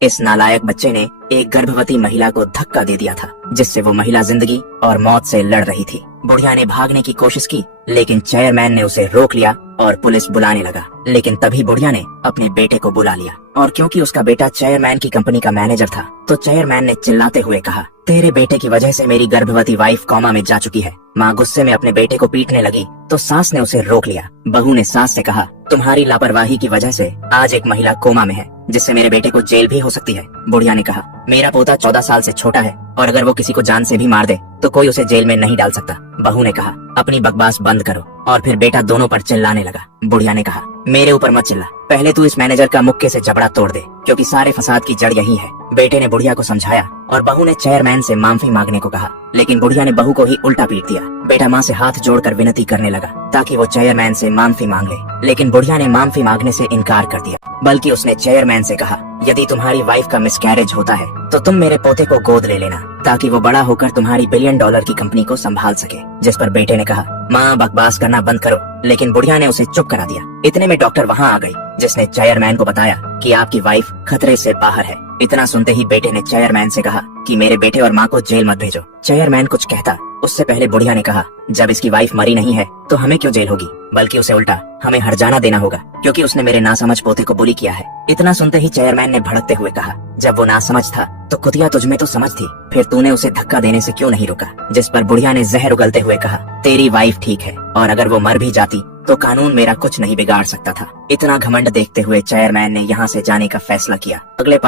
इस नालायक बच्चे ने एक गर्भवती महिला को धक्का दे दिया था, जिससे वो महिला जिंदगी और मौत से लड़ रही थी। बुढ़िया ने भागने की कोशिश की, लेकिन चेयरमैन ने उसे रोक लिया और पुलिस बुलाने लगा। लेकिन तभी बुढ़िया ने अपने बेटे को बुला लिया, और क्योंकि उसका बेटा चेयरमैन की कंपनी का मैनेजर था, तो चेयरमैन ने चिल्लाते हुए कहा, तेरे बेटे की वजह से मेरी गर्भवती वाइफ कोमा में जा चुकी है। माँ गुस्से में अपने बेटे को पीटने लगी तो सास ने उसे रोक लिया। बहू ने सास से कहा, तुम्हारी लापरवाही की वजह से आज एक महिला कोमा में है, जिससे मेरे बेटे को जेल भी हो सकती है। बुढ़िया ने कहा, मेरा पोता 14 साल से छोटा है और अगर वो किसी को जान से भी मार दे तो कोई उसे जेल में नहीं डाल सकता। बहू ने कहा, अपनी बकवास बंद करो, और फिर बेटा दोनों पर चिल्लाने लगा। बुढ़िया ने कहा, मेरे ऊपर मत चिल्ला, पहले तू इस मैनेजर का मुक्के से जबड़ा तोड़ दे, क्योंकि सारे फसाद की जड़ यही है। बेटे ने बुढ़िया को समझाया और बहू ने चेयरमैन से माफी मांगने को कहा, लेकिन बुढ़िया ने बहू को ही उल्टा पीट दिया। बेटा माँ से हाथ जोड़कर विनती करने लगा ताकि वो चेयरमैन से माफी मांग ले, लेकिन बुढ़िया ने माफी मांगने से इनकार कर दिया, बल्कि उसने चेयरमैन से कहा, यदि तुम्हारी वाइफ का मिसकैरेज होता है तो तुम मेरे पोते को गोद ले लेना, ताकि वो बड़ा होकर तुम्हारी $1 बिलियन की कंपनी को संभाल सके। जिस पर बेटे ने कहा, माँ बकवास करना बंद करो, लेकिन बुढ़िया ने उसे चुप करा दिया। इतने में डॉक्टर वहाँ आ गई, जिसने चेयरमैन को बताया कि आपकी वाइफ खतरे से बाहर है। इतना सुनते ही बेटे ने चेयरमैन से कहा कि मेरे बेटे और माँ को जेल मत भेजो। चेयरमैन कुछ कहता उससे पहले बुढ़िया ने कहा, जब इसकी वाइफ मरी नहीं है तो हमें क्यों जेल होगी, बल्कि उसे उल्टा हमें हर्जाना देना होगा, क्योंकि उसने मेरे नासमझ पोते को बुली किया है। इतना सुनते ही चेयरमैन ने भड़कते हुए कहा, जब वो नासमझ था तो कुतिया तुझमें तो समझ थी, फिर तूने उसे धक्का देने से क्यों नहीं रोका। जिस पर बुढ़िया ने जहर उगलते हुए कहा, तेरी वाइफ ठीक है और अगर वो मर भी जाती तो कानून मेरा कुछ नहीं बिगाड़ सकता था। इतना घमंड देखते हुए चेयरमैन ने यहाँ से जाने का फैसला किया। अगले